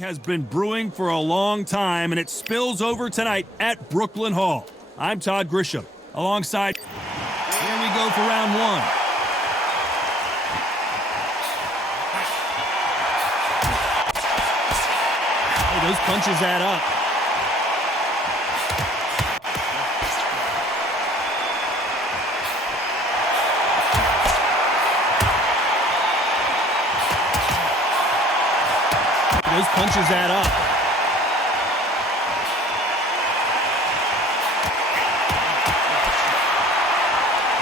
Has been brewing for a long time, and it spills over tonight at Brooklyn Hall. I'm Todd Grisham, alongside. Here we go for round one. Oh, those punches add up. Those punches add up.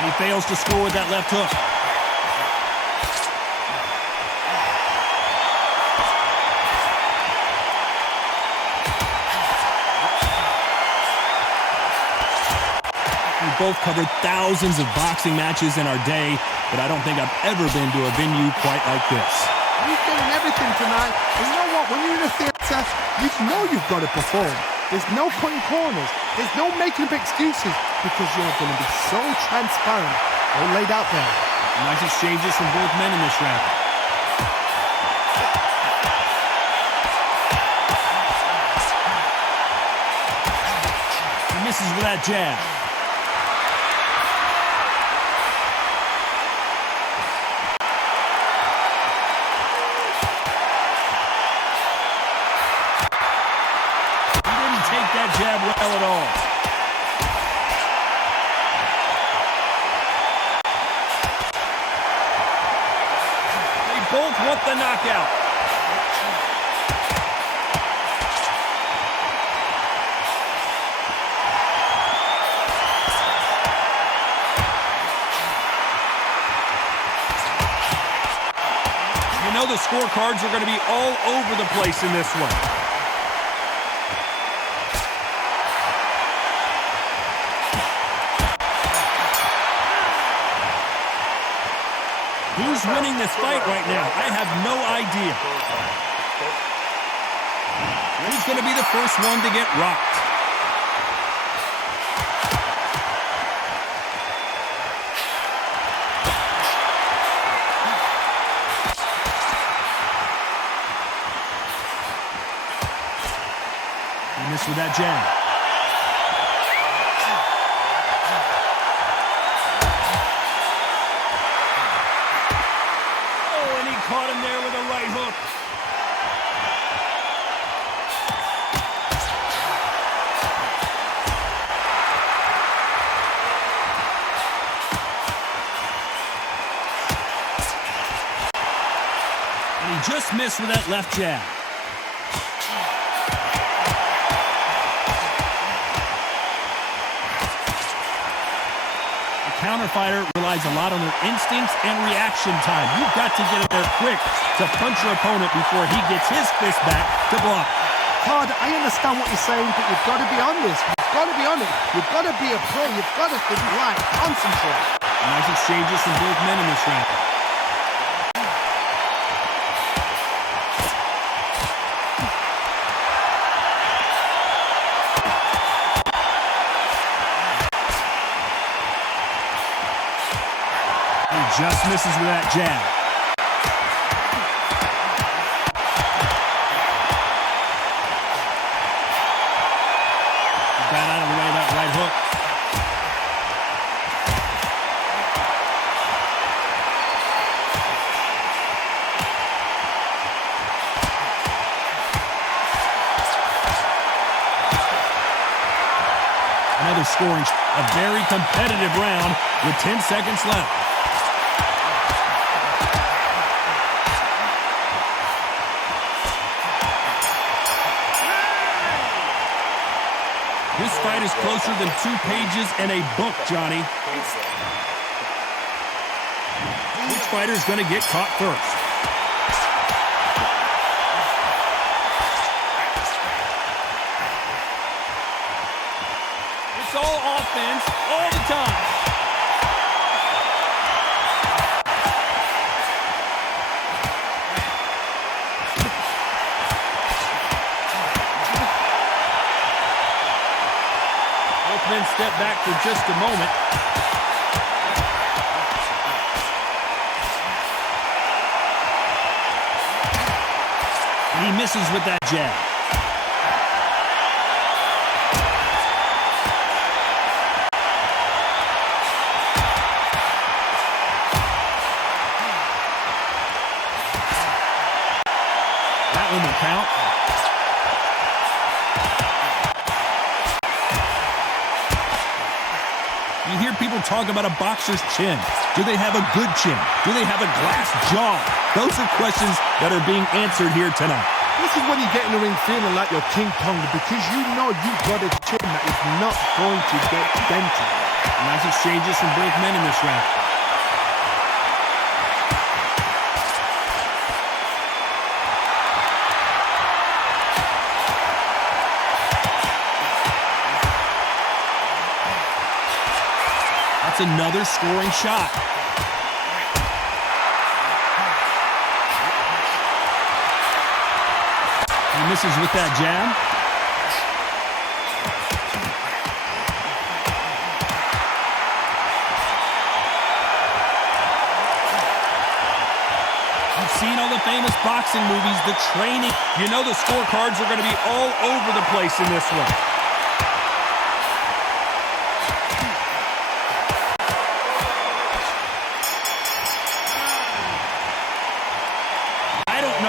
And he fails to score with that left hook. We've both covered thousands of boxing matches in our day, but I don't think I've ever been to a venue quite like this. You're getting everything tonight. And you know what? When you're in a theatre, you know you've got to perform. There's no cutting corners. There's no making up excuses because you're going to be so transparent. All laid out there. Nice exchanges from both men in this round. He misses with that jab. Jab well at all. They both want the knockout. You know the scorecards are going to be all over the place in this one. Who's winning this fight right now? I have no idea. Who's going to be the first one to get rocked? He missed with that jab. Caught him there with a right hook. And he just missed with that left jab. Counter fighter relies a lot on their instincts and reaction time. You've got to get in there quick to punch your opponent before he gets his fist back to block. Todd, I understand what you're saying, but you've got to be on this. You've got to be on it. You've got to be a pro. You've got to think right. Concentrate. Nice exchanges from both men in this round. Just misses with that jab. Got out of the way of that right hook. Another scoring, a very competitive round with 10 seconds left. This fight is closer than 2 pages in a book, Johnny. Which fighter's going to get caught first? It's all offense all the time. Then step back for just a moment. And He misses with that jab. That one will count. You hear people talk about a boxer's chin. Do they have a good chin? Do they have a glass jaw? Those are questions that are being answered here tonight. This is when you get in the ring feeling like you're King Kong because you know you've got a chin that is not going to get dented. Nice exchanges from both men in this round. That's another scoring shot. He misses with that jab. You've seen all the famous boxing movies, the training. You know the scorecards are going to be all over the place in this one.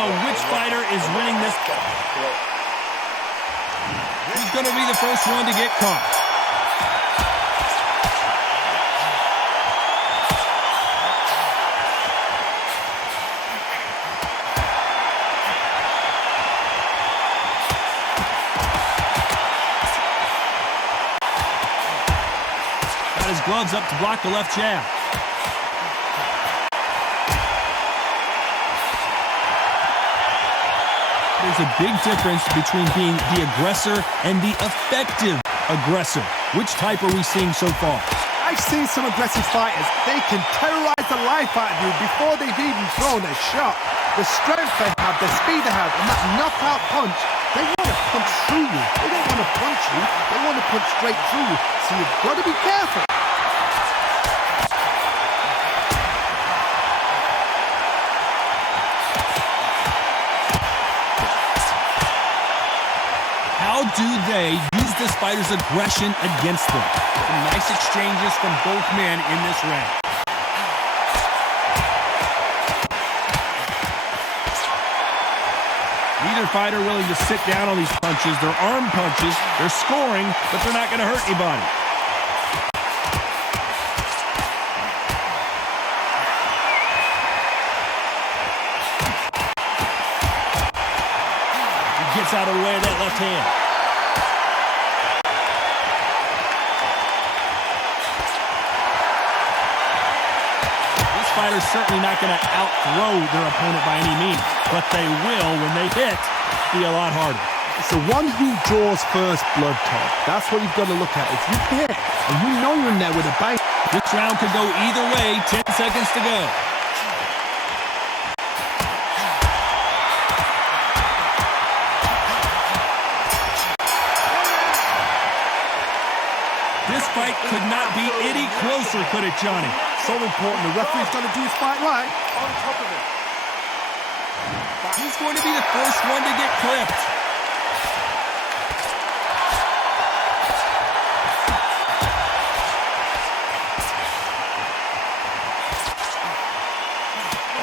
Which fighter is winning this? He's going to be the first one to get caught. Got his gloves up to block the left jab. There's a big difference between being the aggressor and the effective aggressor. Which type are we seeing so far? I've seen some aggressive fighters. They can terrorize the life out of you before they've even thrown a shot. The strength they have, the speed they have, and that knockout punch, they want to punch through you. They don't want to punch you. They want to punch straight through you. So you've got to be careful. How do they use this fighter's aggression against them? Some nice exchanges from both men in this round. Neither fighter willing to sit down on these punches. They're arm punches. They're scoring, but they're not going to hurt anybody. He gets out of the way of that left hand. Fighters certainly not going to outthrow their opponent by any means, but they will, when they hit, be a lot harder. It's the one who draws first blood, Todd. That's what you've got to look at. If you hit, and you know you're in there with a bang. This round could go either way. 10 seconds to go. This fight could not be any closer, could it, Johnny? So important. The referee's got to do his fight right. On top of it. He's going to be the first one to get clipped.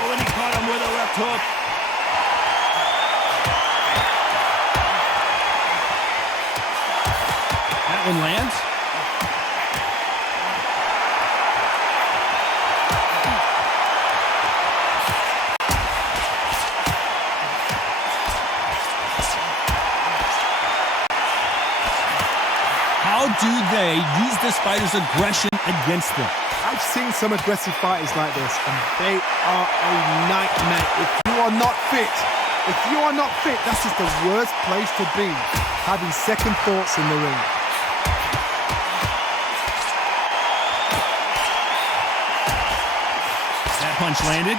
Oh, and he caught him with a left hook. That one lands. How do they use this fighter's aggression against them? I've seen some aggressive fighters like this, and they are a nightmare. If you are not fit, that's just the worst place to be, having second thoughts in the ring. That punch landed.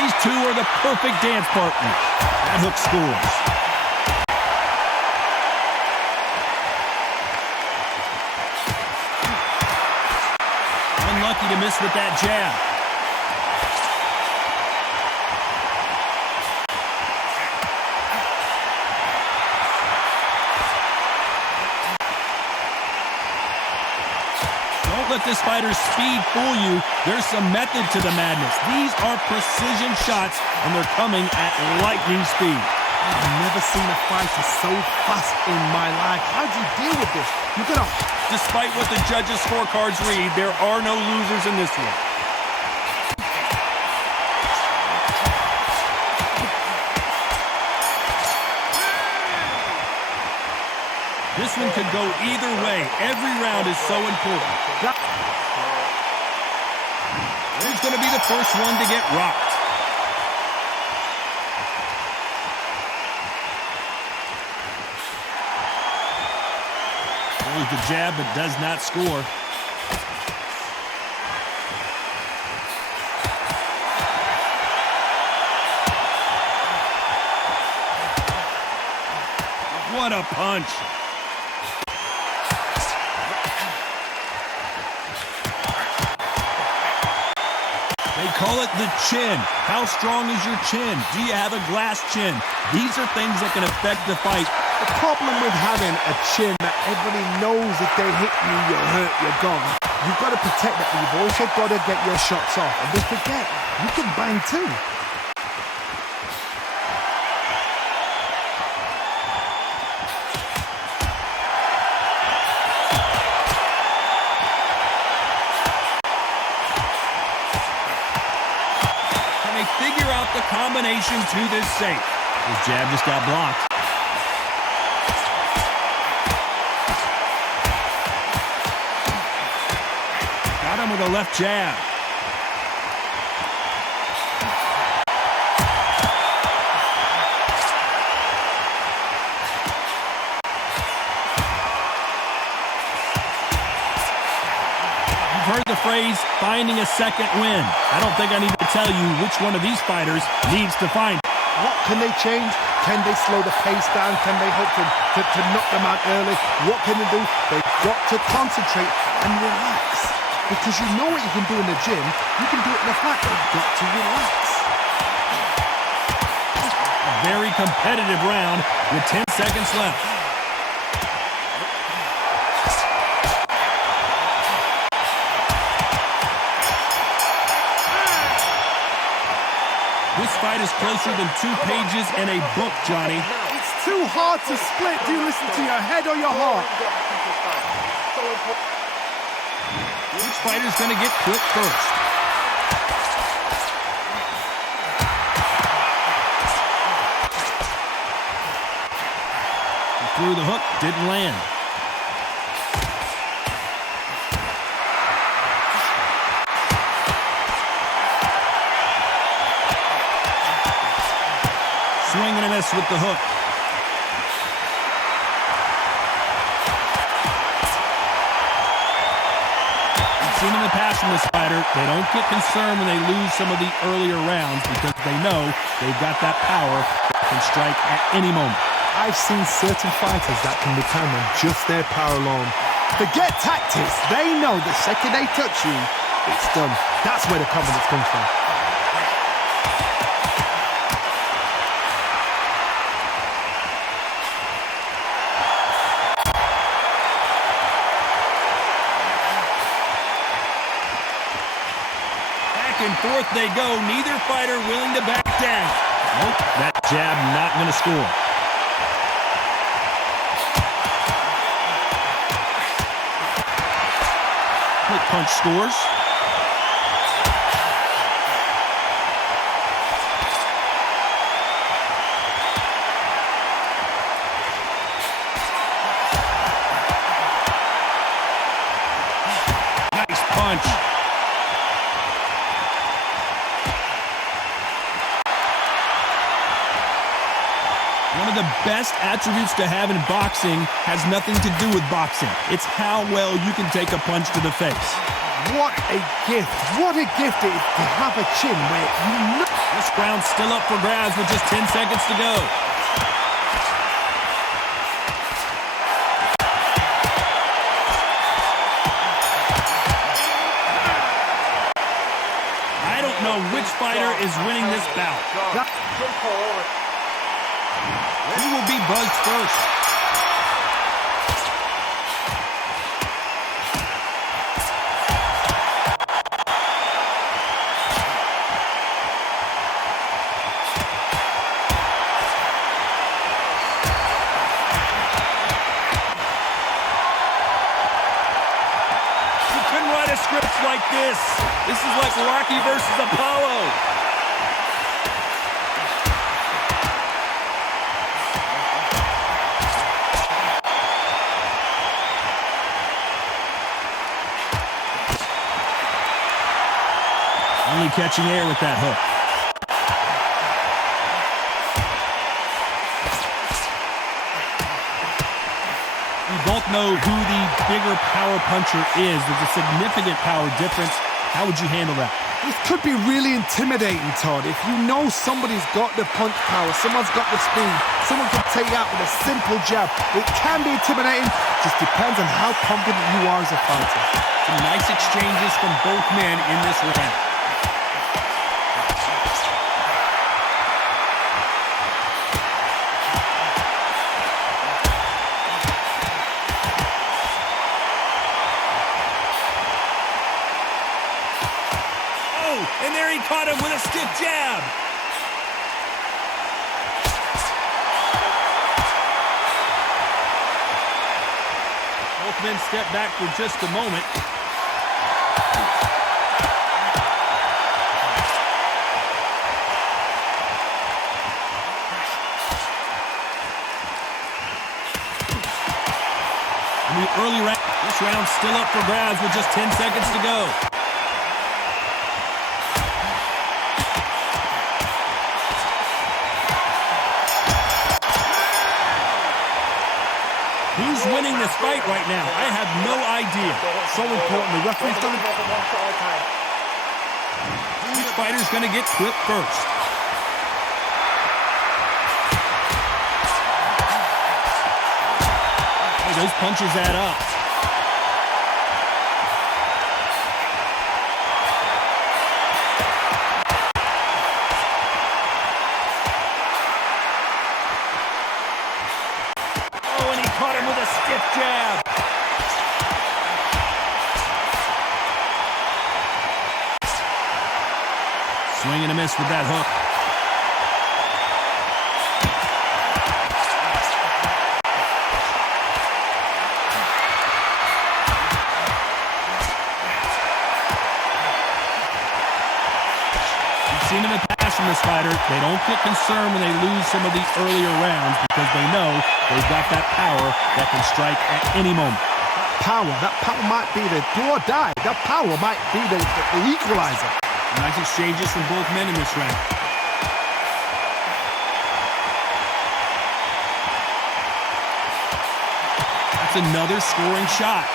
These two are the perfect dance partners. That hook scores. unlucky to miss with that jab. Don't let this fighter's speed fool you. There's some method to the madness. These are precision shots, and they're coming at lightning speed. I've never seen a fighter so fast in my life. How do you deal with this? You're gonna... Despite what the judges' scorecards read, there are no losers in this one. This one could go either way. Every round is so important. Who's going to be the first one to get rocked? Throws the jab, but does not score. What a punch! They call it the chin. How strong is your chin? Do you have a glass chin? These are things that can affect the fight. The problem with having a chin that everybody knows if they hit you, you're hurt, you're gone. You've got to protect that, but you've also got to get your shots off. And don't forget, you can bang too. Figure out the combination to this safe. His jab just got blocked. Got him with a left jab. Heard the phrase, finding a second win. I don't think I need to tell you which one of these fighters needs to find. What can they change? Can they slow the pace down? Can they hope to knock them out early? What can they do? They've got to concentrate and relax. Because you know what you can do in the gym, you can do it in the fight. They've got to relax. A very competitive round with 10 seconds left. This fight is closer than 2 pages in a book, Johnny. It's too hard to split. Do you listen to your head or your heart? Which fighter's going to get quit first? He threw the hook, didn't land. Swing and a miss with the hook. We've seen in the past from this fighter, they don't get concerned when they lose some of the earlier rounds because they know they've got that power that can strike at any moment. I've seen certain fighters that can depend on just their power alone. Forget tactics. They know the second they touch you, it's done. That's where the confidence comes from. And forth they go, neither fighter willing to back down. Nope, that jab not going to score. Quick punch scores. Nice punch. One of the best attributes to have in boxing has nothing to do with boxing. It's how well you can take a punch to the face. What a gift. What a gift it is to have a chin where you know. This round's still up for grabs with just 10 seconds to go. fighter is winning this bout. Who will be buzzed first? Scripts like this. This is like Rocky versus Apollo. Only catching air with that hook. We both know who the bigger power puncher is. There's a significant power difference. How would you handle that? This could be really intimidating, Todd. If you know somebody's got the punch power, someone's got the speed, someone can take you out with a simple jab. It can be intimidating. Just depends on how confident you are as a fighter. Some nice exchanges from both men in this round. And there he caught him with a stiff jab. Both men step back for just a moment. In the early round, this round's still up for grabs with just 10 seconds to go. Who's winning this fight right now? I have no idea. So important. The referee's going to... Each fighter's going to get clipped first. Hey, those punches add up. Caught him with a stiff jab. Swing and a miss with that hook. We've seen in the past from this fighter, they don't get concerned when they lose some of the earlier rounds because they know they've got that power that can strike at any moment. That power might be the do or die. That power might be the equalizer. Nice exchanges from both men in this round. That's another scoring shot.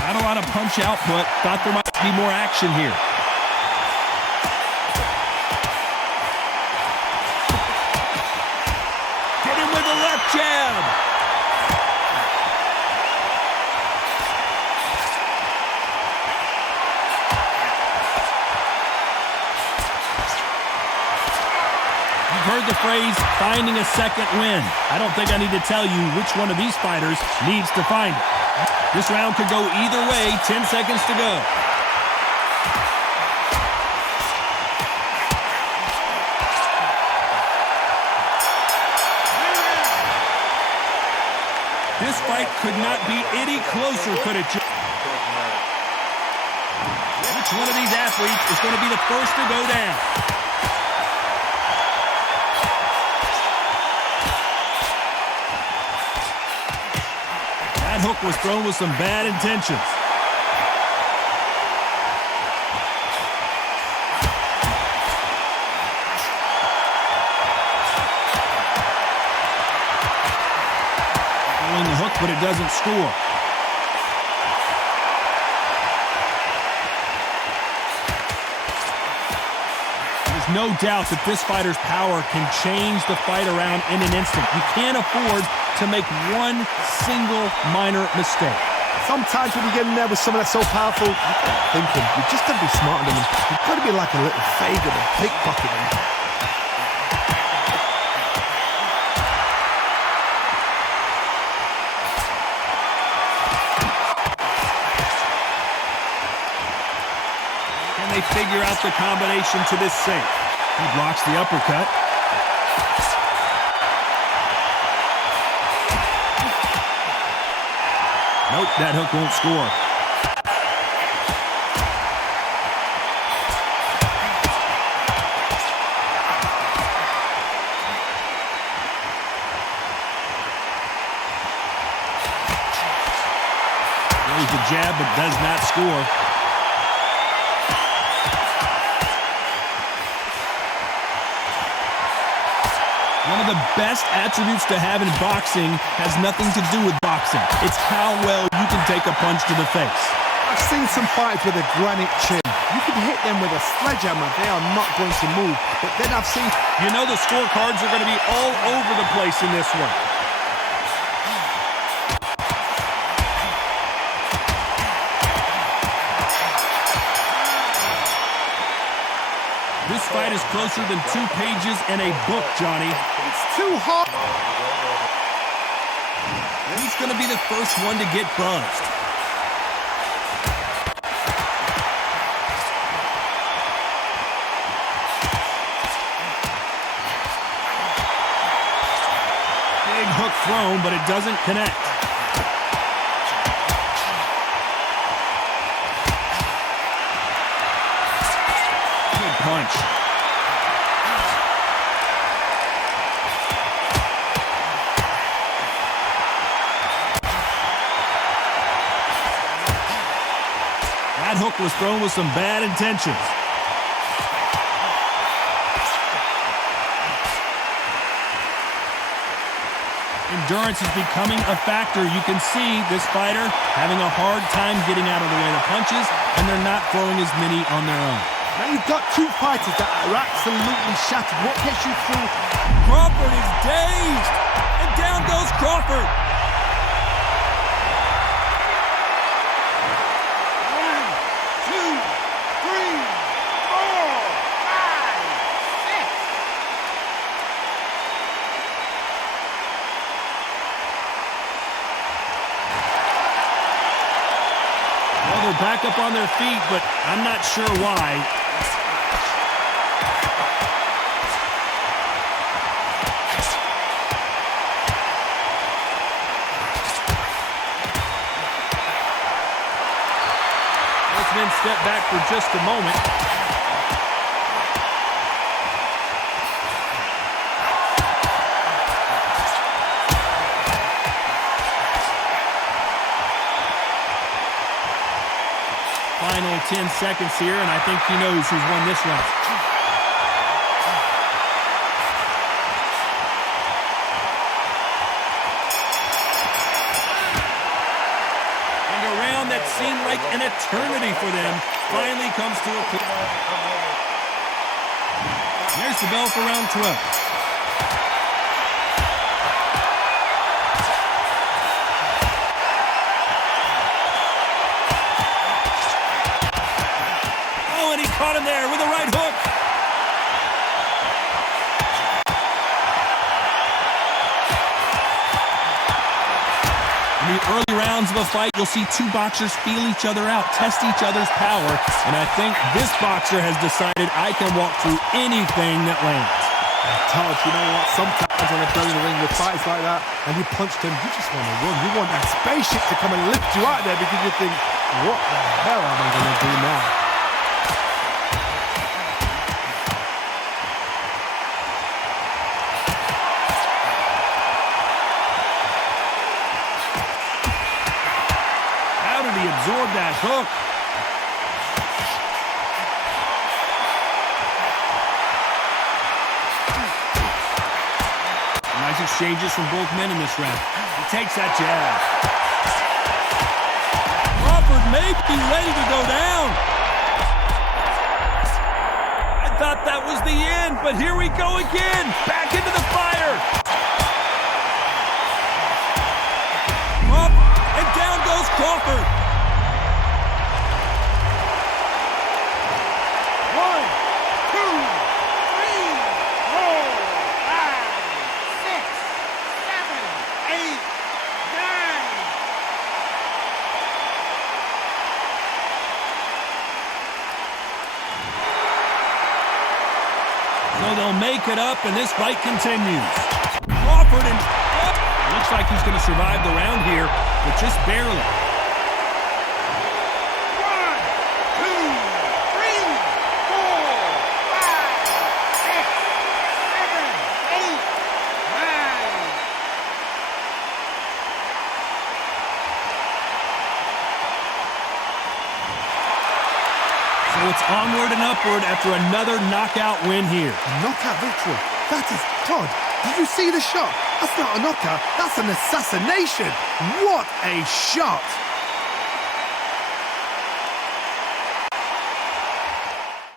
Not a lot of punch output. Thought there might be more action here. Hit him with a left jab. You've heard the phrase, finding a second win. I don't think I need to tell you which one of these fighters needs to find it. This round could go either way. 10 seconds to go. This fight could not be any closer, could it? Which one of these athletes is going to be the first to go down? That hook was thrown with some bad intentions. Throwing the hook, but it doesn't score. There's no doubt that this fighter's power can change the fight around in an instant. You can't afford to make one single minor mistake. Sometimes when you get in there with someone that's so powerful, you can't think him. You just got to be smarter than him. You've got to be like a little faggot and pickpocket him. Can they figure out the combination to this safe? He blocks the uppercut. Nope, that hook won't score. There's the jab, but does not score. One of the best attributes to have in boxing has nothing to do with boxing. It's how well you can take a punch to the face. I've seen some fighters with a granite chin. You can hit them with a sledgehammer. They are not going to move. But then I've seen... You know the scorecards are going to be all over the place in this one. This fight is closer than 2 pages in a book, Johnny. It's too hard. Who's going to be the first one to get buzzed? Big hook thrown, but it doesn't connect. Punch. That hook was thrown with some bad intentions. Endurance is becoming a factor. You can see this fighter having a hard time getting out of the way of the punches, and they're not throwing as many on their own. Now you've got 2 fighters that are absolutely shattered. What gets you through? Crawford is dazed, and down goes Crawford. 1, 2, 3, 4, 5, 6. Well, they're back up on their feet, but I'm not sure why. Both men step back for just a moment. Final 10 seconds here, and I think he knows who's won this round. And a round that seemed like an eternity for them finally comes to a close. There's the bell for round 12. Caught him there with a right hook. In the early rounds of a fight, you'll see 2 boxers feel each other out, test each other's power, and I think this boxer has decided I can walk through anything that lands. Todd, you know what? Sometimes when they're in the ring with fights like that and you punch them, you just want to run. You want that spaceship to come and lift you out there because you think, what the hell am I going to do now? Absorb that hook. Nice exchanges from both men in this round. He takes that jab. Crawford may be ready to go down. I thought thought that was the end, but here we go again. Back into the fire. Up and down goes Crawford. 1, 2, 3, 4, 5, 6, 7, 8, 9. So they'll make it up, and this fight continues. Crawford and up. Looks like he's going to survive the round here, but just barely. 1, 2, 3, 4, 5, 6, 7, 8, 9. So it's onward and upward after another knockout win here. A knockout victory. That is Todd. Did you see the shot? That's not a knockout. That's an assassination. What a shot.